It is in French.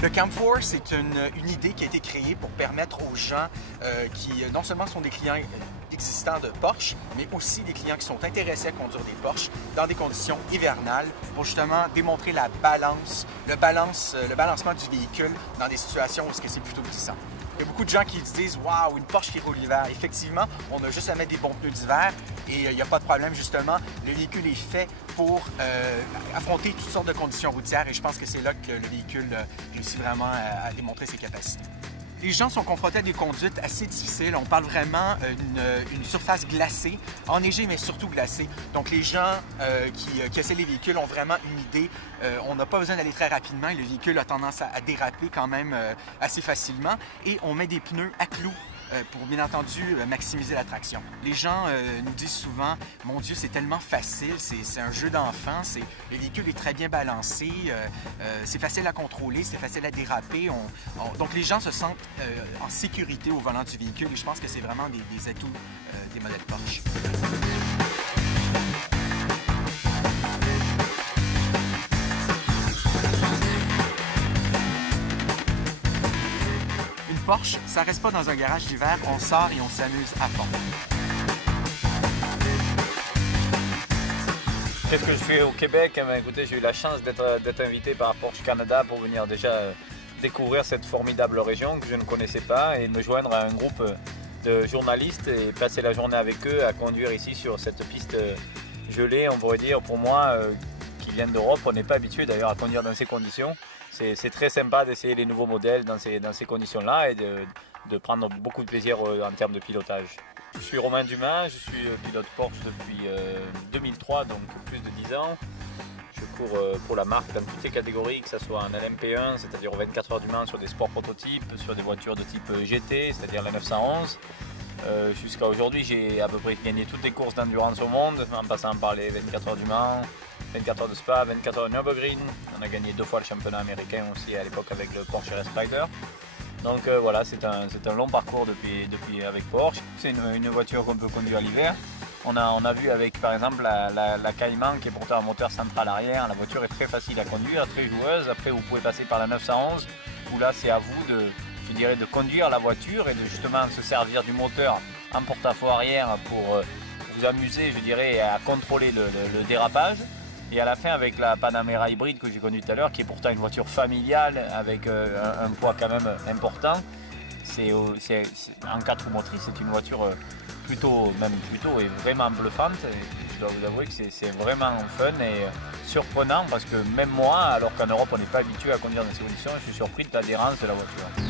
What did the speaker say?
Le Camphor, c'est une idée qui a été créée pour permettre aux gens qui non seulement sont des clients existants de Porsche, mais aussi des clients qui sont intéressés à conduire des Porsche dans des conditions hivernales pour justement démontrer la balance, le balancement du véhicule dans des situations où c'est plutôt glissant. Il y a beaucoup de gens qui disent « Waouh, une Porsche qui roule l'hiver ». Effectivement, on a juste à mettre des bons pneus d'hiver et il n'y a pas de problème justement. Le véhicule est fait pour affronter toutes sortes de conditions routières et je pense que c'est là que le véhicule réussit vraiment à démontrer ses capacités. Les gens sont confrontés à des conduites assez difficiles. On parle vraiment d'une surface glacée, enneigée mais surtout glacée. Donc les gens qui essaient les véhicules ont vraiment une idée. On n'a pas besoin d'aller très rapidement et le véhicule a tendance à déraper quand même assez facilement. Et on met des pneus à clous pour bien entendu maximiser la traction. Les gens nous disent souvent « Mon Dieu, c'est tellement facile, c'est un jeu d'enfant, le véhicule est très bien balancé, c'est facile à contrôler, c'est facile à déraper. » Donc les gens se sentent en sécurité au volant du véhicule et je pense que c'est vraiment des atouts des modèles Porsche. Porsche, ça reste pas dans un garage d'hiver, on sort et on s'amuse à fond. Qu'est-ce que je fais au Québec? Écoutez, j'ai eu la chance d'être invité par Porsche Canada pour venir déjà découvrir cette formidable région que je ne connaissais pas et me joindre à un groupe de journalistes et passer la journée avec eux à conduire ici sur cette piste gelée, on pourrait dire. Pour moi, qui vient d'Europe, on n'est pas habitué d'ailleurs à conduire dans ces conditions. C'est très sympa d'essayer les nouveaux modèles dans ces conditions-là et de prendre beaucoup de plaisir en termes de pilotage. Je suis Romain Dumas, je suis pilote Porsche depuis 2003, donc plus de 10 ans. Je cours pour la marque dans toutes les catégories, que ce soit en LMP1, c'est-à-dire aux 24 heures du Mans sur des sports prototypes, sur des voitures de type GT, c'est-à-dire la 911. Jusqu'à aujourd'hui, j'ai à peu près gagné toutes les courses d'endurance au monde, en passant par les 24 heures du Mans, 24 heures de Spa, 24 heures de Nürburgring. On a gagné 2 fois le championnat américain aussi à l'époque avec le Porsche RS Spyder. Donc voilà, c'est un long parcours depuis avec Porsche. C'est une voiture qu'on peut conduire l'hiver. On a vu avec par exemple la Cayman qui est pourtant un moteur central arrière. La voiture est très facile à conduire, très joueuse. Après vous pouvez passer par la 911 où là c'est à vous de conduire la voiture et de justement se servir du moteur en porte-à-faux arrière pour vous amuser, je dirais, à contrôler le dérapage. Et à la fin avec la Panamera hybride que j'ai connue tout à l'heure, qui est pourtant une voiture familiale avec un poids quand même important, en 4 roues motrices, c'est une voiture plutôt et vraiment bluffante. Et je dois vous avouer que c'est vraiment fun et surprenant parce que même moi, alors qu'en Europe on n'est pas habitué à conduire dans ces conditions, je suis surpris de l'adhérence de la voiture.